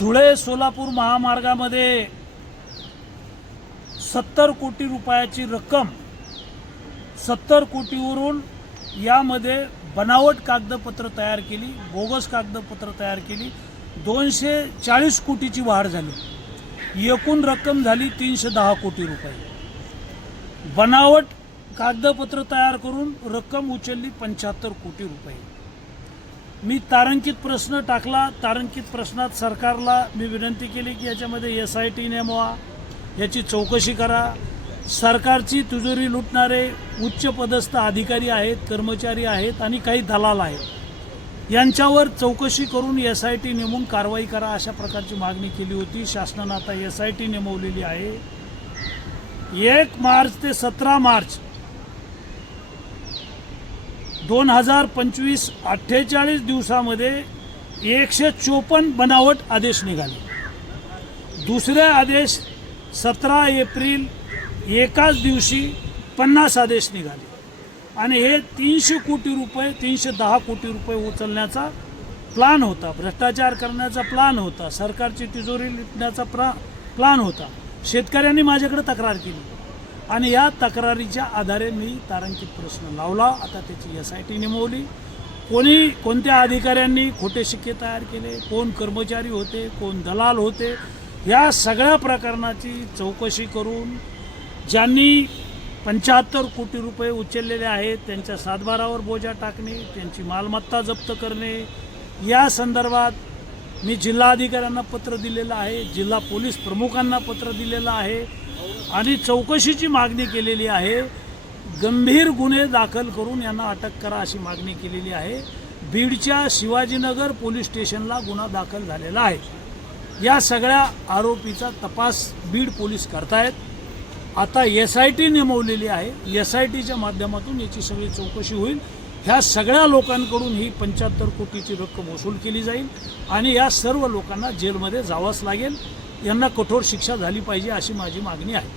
धुळे सोलापूर महामार्गामध्ये 70 कोटी रुपयाची रक्कम 70 कोटीवरून यामध्ये बनावट कागदपत्र तयार केली, बोगस कागदपत्र तयार केली। 240 कोटीची वाढ झाली, एकूण रक्कम झाली 310 कोटी रुपये। बनावट कागदपत्र तयार करून रक्कम उचलली 75 कोटी रुपये। मी तारांकित प्रश्न टाकला। तारांकित प्रश्नात सरकारला मी विनंती केली की याच्यामध्ये SIT नेमवा, याची चौकशी करा। सरकारची तिजोरी लुटणारे उच्च पदस्थ अधिकारी आहेत, कर्मचारी आहेत आणि काही दलाल आहेत, यांच्यावर चौकशी करून SIT नेमून कारवाई करा, अशा प्रकारची मागणी केली होती। शासनाने आता SIT नेमवलेली आहे। 1 मार्च ते 17 मार्च 2025 48 दिवसामध्ये 154 बनावट आदेश निघाले। दुसरे आदेश 17 एप्रिल एकाच दिवशी 50 आदेश निघाले आणि हे 300 कोटी रुपये 310 कोटी रुपये उचलण्याचा प्लान होता, भ्रष्टाचार करण्याचा प्लान होता, सरकारची तिजोरी लुटण्याचा प्लान होता। शेतकऱ्यांनी माझ्याकडे तक्रार केली आणि या तक्रारीच्या आधारे मी तारांकित प्रश्न लावला। आता त्याची SIT नेमवली। कोणत्या अधिकाऱ्यांनी खोटे शिक्के तयार केले, कोण कर्मचारी होते, कोण दलाल होते, या सगळ्या प्रकरणाची चौकशी करून ज्यांनी 75 कोटी रुपये उचललेले आहेत त्यांच्या सातबारावर बोजा टाकणे, त्यांची मालमत्ता जप्त करणे, या संदर्भात मी जिल्हाधिकाऱ्यांना पत्र दिलेलं आहे, जिल्हा पोलीस प्रमुखांना पत्र दिलेलं आहे आणि चौकशीची मागणी केलेली आहे। गंभीर गुन्हे दाखल करून यांना अटक करा अशी मागणी केलेली आहे। बीडच्या शिवाजीनगर पोलीस स्टेशनला गुन्हा दाखल झालेला आहे। या सगळ्या आरोपीचा तपास बीड पोलीस करतायत। आता SIT नेमवलेली आहे, SITच्या माध्यमातून याची सगळी चौकशी होईल। ह्या सगळ्या लोकांकडून ही 75 कोटीची रक्कम वसूल केली जाईल आणि या सर्व लोकांना जेलमध्ये जावंच लागेल। यांना कठोर शिक्षा झाली पाहिजे अशी माझी मागणी आहे।